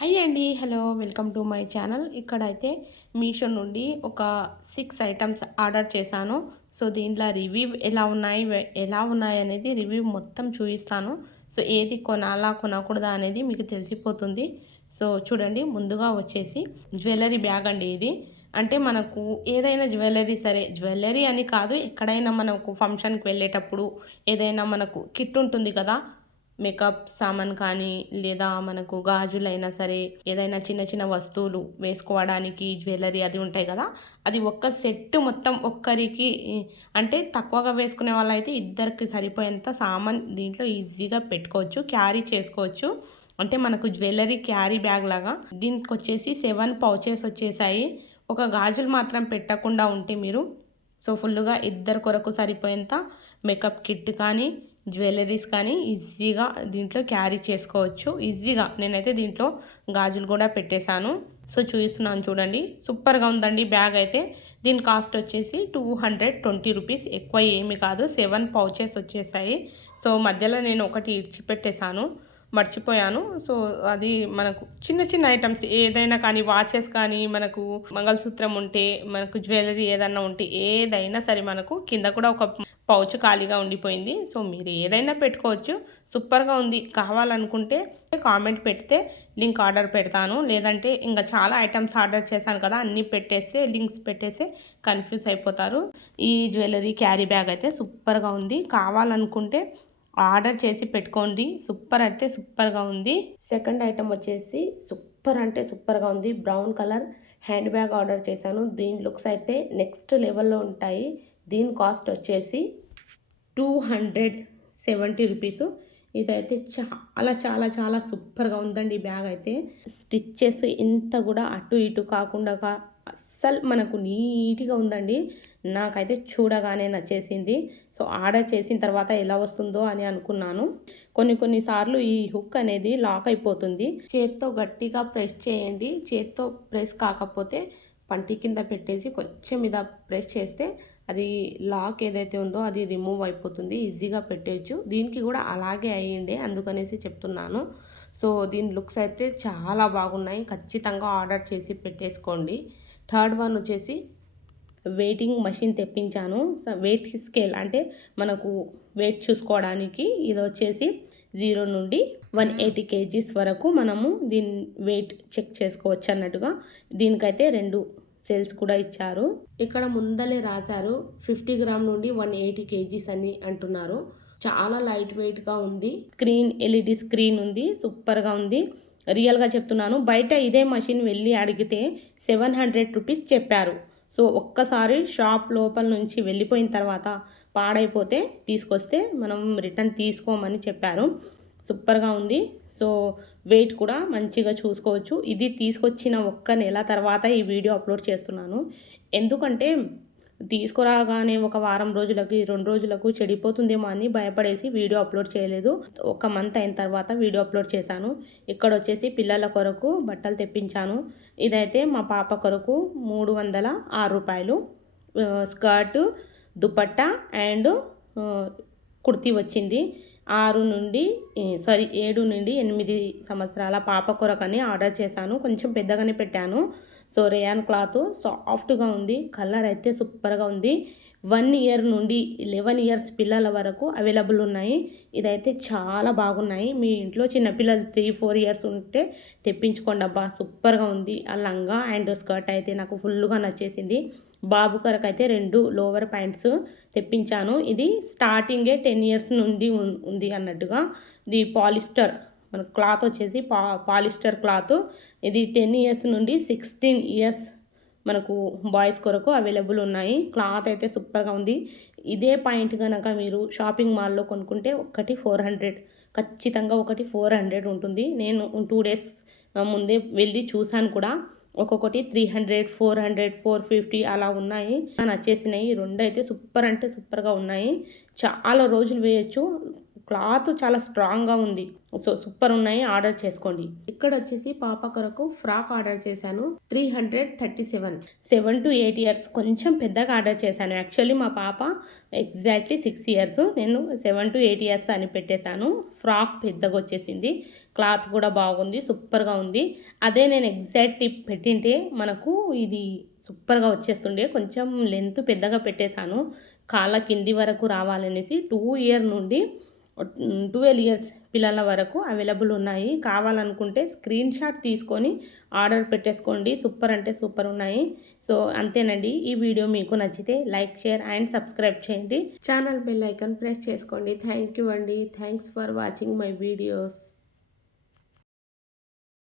Hi అండి hello welcome to my channel. ఇక్కడైతే మీషో నుండి ఒక సిక్స్ ఐటమ్స్ ఆర్డర్ చేశాను. సో దీంట్లో రివ్యూ ఎలా ఉన్నాయి ఎలా ఉన్నాయి అనేది రివ్యూ మొత్తం చూపిస్తాను. సో ఏది కొనాలా కొనకూడదా అనేది మీకు తెలిసిపోతుంది. సో చూడండి ముందుగా వచ్చేసి జ్యువెలరీ బ్యాగ్ అండి ఇది. అంటే మనకు ఏదైనా జ్యువెలరీ సరే జ్యువెలరీ అని కాదు ఎక్కడైనా మనకు ఫంక్షన్కి వెళ్ళేటప్పుడు ఏదైనా మనకు కిట్ ఉంటుంది కదా మేకప్ సామాన్ కానీ లేదా మనకు గాజులైనా సరే ఏదైనా చిన్న చిన్న వస్తువులు వేసుకోవడానికి జ్యువెలరీ అది ఉంటాయి కదా అది ఒక్క సెట్ మొత్తం ఒక్కరికి అంటే తక్కువగా వేసుకునే వాళ్ళైతే ఇద్దరికి సరిపోయేంత సామాన్ దీంట్లో ఈజీగా పెట్టుకోవచ్చు క్యారీ చేసుకోవచ్చు. అంటే మనకు జ్యువెలరీ క్యారీ బ్యాగ్ లాగా దీనికి వచ్చేసి సెవెన్ పౌచెస్ వచ్చేసాయి. ఒక గాజులు మాత్రం పెట్టకుండా ఉంటే మీరు సో ఫుల్గా ఇద్దరు కొరకు సరిపోయేంత మేకప్ కిట్ కానీ జ్యువెలరీస్ కానీ ఈజీగా దీంట్లో క్యారీ చేసుకోవచ్చు. ఈజీగా నేనైతే దీంట్లో గాజులు కూడా పెట్టేశాను. సో చూపిస్తున్నాను చూడండి. సూపర్గా ఉందండి బ్యాగ్ అయితే. దీని కాస్ట్ వచ్చేసి టూ హండ్రెడ్ ట్వంటీ రూపీస్. ఎక్కువ ఏమి కాదు. సెవెన్ పౌచెస్ వచ్చేసాయి. సో మధ్యలో నేను ఒకటి ఇడ్చిపెట్టేశాను మర్చిపోయాను. సో అది మనకు చిన్న చిన్న ఐటమ్స్ ఏదైనా కానీ వాచెస్ కానీ మనకు మంగళసూత్రం ఉంటే మనకు జ్యువెలరీ ఏదైనా ఉంటే ఏదైనా సరే మనకు కింద కూడా ఒక పౌచ్ ఖాళీగా ఉండిపోయింది. సో మీరు ఏదైనా పెట్టుకోవచ్చు. సూపర్గా ఉంది. కావాలనుకుంటే కామెంట్ పెడితే లింక్ ఆర్డర్ పెడతాను. లేదంటే ఇంకా చాలా ఐటమ్స్ ఆర్డర్ చేశాను కదా అన్నీ పెట్టేస్తే లింక్స్ పెట్టేస్తే కన్ఫ్యూజ్ అయిపోతారు. ఈ జ్యువెలరీ క్యారీ బ్యాగ్ అయితే సూపర్గా ఉంది. కావాలనుకుంటే ఆర్డర్ చేసి పెట్టుకోండి. సూపర్ అయితే సూపర్గా ఉంది. సెకండ్ ఐటమ్ వచ్చేసి సూపర్ అంటే సూపర్గా ఉంది. Brown colour hand bag order చేశాను. దీని లుక్స్ అయితే నెక్స్ట్ లెవెల్లో ఉంటాయి. దీని కాస్ట్ వచ్చేసి టూ హండ్రెడ్ సెవెంటీ రూపీస్. ఇదైతే చాలా చాలా చాలా సూపర్గా ఉందండి ఈ బ్యాగ్ అయితే. స్టిచ్చెస్ ఇంత కూడా అటు ఇటు కాకుండా అస్సలు మనకు నీట్గా ఉందండి. నాకైతే చూడగానే నచ్చేసింది. సో ఆర్డర్ చేసిన తర్వాత ఎలా వస్తుందో అని అనుకున్నాను. కొన్ని కొన్ని సార్లు ఈ హుక్ అనేది లాక్ అయిపోతుంది. చేత్తో గట్టిగా ప్రెస్ చేయండి. చేత్తో ప్రెస్ కాకపోతే పంటి కింద పెట్టేసి కొంచెం మీద ప్రెస్ చేస్తే అది లాక్ ఏదైతే ఉందో అది రిమూవ్ అయిపోతుంది ఈజీగా పెట్టేయచ్చు. దీనికి కూడా అలాగే అయ్యిండే అందుకనేసి చెప్తున్నాను. సో దీని లుక్స్ అయితే చాలా బాగున్నాయి. ఖచ్చితంగా ఆర్డర్ చేసి పెట్టేసుకోండి. థర్డ్ వన్ వచ్చేసి వెయిటింగ్ మషిన్ తెప్పించాను. వెయిట్ స్కేల్ అంటే మనకు వెయిట్ చూసుకోవడానికి ఇది వచ్చేసి జీరో నుండి వన్ ఎయిటీ కేజీస్ వరకు మనము దీని వెయిట్ చెక్ చేసుకోవచ్చు అన్నట్టుగా. దీనికైతే రెండు సేల్స్ కూడా ఇచ్చారు. ఇక్కడ ముందలే రాశారు ఫిఫ్టీ గ్రామ్ నుండి వన్ ఎయిటీ కేజీస్ అని అంటున్నారు. చాలా లైట్ వెయిట్గా ఉంది. స్క్రీన్ ఎల్ఈడి స్క్రీన్ ఉంది. సూపర్గా ఉంది. రియల్గా చెప్తున్నాను. బయట ఇదే మషిన్ వెళ్ళి అడిగితే సెవెన్ హండ్రెడ్ రూపీస్ చెప్పారు. సో ఒక్కసారి షాప్ లోపల నుంచి వెళ్ళిపోయిన తర్వాత పాడైపోతే తీసుకొస్తే మనం రిటర్న్ తీసుకోమని చెప్పారు. సూపర్గా ఉంది. సో వెయిట్ కూడా మంచిగా చూసుకోవచ్చు. ఇది తీసుకొచ్చిన ఒక్క నెల తర్వాత ఈ వీడియో అప్లోడ్ చేస్తున్నాను. ఎందుకంటే తీసుకురాగానే ఒక వారం రోజులకి రెండు రోజులకు చెడిపోతుందేమో అని భయపడేసి వీడియో అప్లోడ్ చేయలేదు. ఒక మంత్ అయిన తర్వాత వీడియో అప్లోడ్ చేశాను. ఇక్కడ వచ్చేసి పిల్లల కొరకు బట్టలు తెప్పించాను. ఇదైతే మా పాప కొరకు మూడు వందల ఆరు రూపాయలు. Skirt skirt dupatta and kurti వచ్చింది. ఆరు నుండి సారీ ఏడు నుండి ఎనిమిది సంవత్సరాల పాప కొరకని ఆర్డర్ చేశాను. కొంచెం పెద్దగానే పెట్టాను. సో రేయాన్ క్లాత్ సాఫ్ట్గా ఉంది. కలర్ అయితే సూపర్గా ఉంది. వన్ ఇయర్ నుండి లెవెన్ ఇయర్స్ పిల్లల వరకు అవైలబుల్ ఉన్నాయి. ఇదైతే చాలా బాగున్నాయి. మీ ఇంట్లో చిన్నపిల్లలు త్రీ ఫోర్ ఇయర్స్ ఉంటే తెప్పించుకోండి అబ్బా. సూపర్గా ఉంది. ఆ లంగా అండ్ స్కర్ట్ అయితే నాకు ఫుల్గా నచ్చేసింది. బాబు కొరకు అయితే రెండు లోవర్ ప్యాంట్స్ తెప్పించాను. ఇది స్టార్టింగే టెన్ ఇయర్స్ నుండి ఉంది అన్నట్టుగా. ఇది పాలిస్టర్ మన క్లాత్ వచ్చేసి పా పాలిస్టర్ క్లాత్. ఇది టెన్ ఇయర్స్ నుండి సిక్స్టీన్ ఇయర్స్ మనకు బాయ్స్ కొరకు అవైలబుల్ ఉన్నాయి. క్లాత్ అయితే సూపర్గా ఉంది. ఇదే పాయింట్ కనుక మీరు షాపింగ్ మాల్లో కొనుక్కుంటే ఒకటి ఫోర్ హండ్రెడ్ ఖచ్చితంగా ఒకటి ఫోర్ హండ్రెడ్ ఉంటుంది. నేను టూ డేస్ ముందే వెళ్ళి చూశాను కూడా. ఒక్కొక్కటి three hundred four hundred four fifty అలా ఉన్నాయి. నచ్చేసినాయి. రెండు అయితే సూపర్ అంటే సూపర్గా ఉన్నాయి. చాలా రోజులు వేయచ్చు. క్లాత్ చాలా స్ట్రాంగ్గా ఉంది. సో సూపర్ ఉన్నాయి. ఆర్డర్ చేసుకోండి. ఇక్కడ వచ్చేసి పాప కొరకు ఫ్రాక్ ఆర్డర్ చేశాను. Three hundred thirty seven. Seven to eight years. కొంచెం పెద్దగా ఆర్డర్ చేశాను. యాక్చువల్లీ మా పాప ఎగ్జాక్ట్లీ సిక్స్ ఇయర్స్. నేను సెవెన్ టు ఎయిట్ ఇయర్స్ అని పెట్టేశాను. ఫ్రాక్ పెద్దగా వచ్చేసింది. క్లాత్ కూడా బాగుంది. సూపర్గా ఉంది. అదే నేను ఎగ్జాక్ట్లీ పెట్టింటే మనకు ఇది సూపర్గా వచ్చేస్తుండే. కొంచెం లెంత్ పెద్దగా పెట్టేశాను. కాళ్ళ కింది వరకు రావాలనేసి టూ ఇయర్ నుండి ట్వెల్వ్ ఇయర్స్ పిల్లల వరకు అవైలబుల్ ఉన్నాయి. కావాలనుకుంటే స్క్రీన్ షాట్ తీసుకొని ఆర్డర్ పెట్టేసుకోండి. సూపర్ అంటే సూపర్ ఉన్నాయి. సో అంతేనండి. ఈ వీడియో మీకు నచ్చితే లైక్ షేర్ అండ్ సబ్స్క్రైబ్ చేయండి. ఛానల్ బెల్ ఐకాన్ ప్రెస్ చేసుకోండి. థ్యాంక్ యూ అండి. Thanks for watching my videos.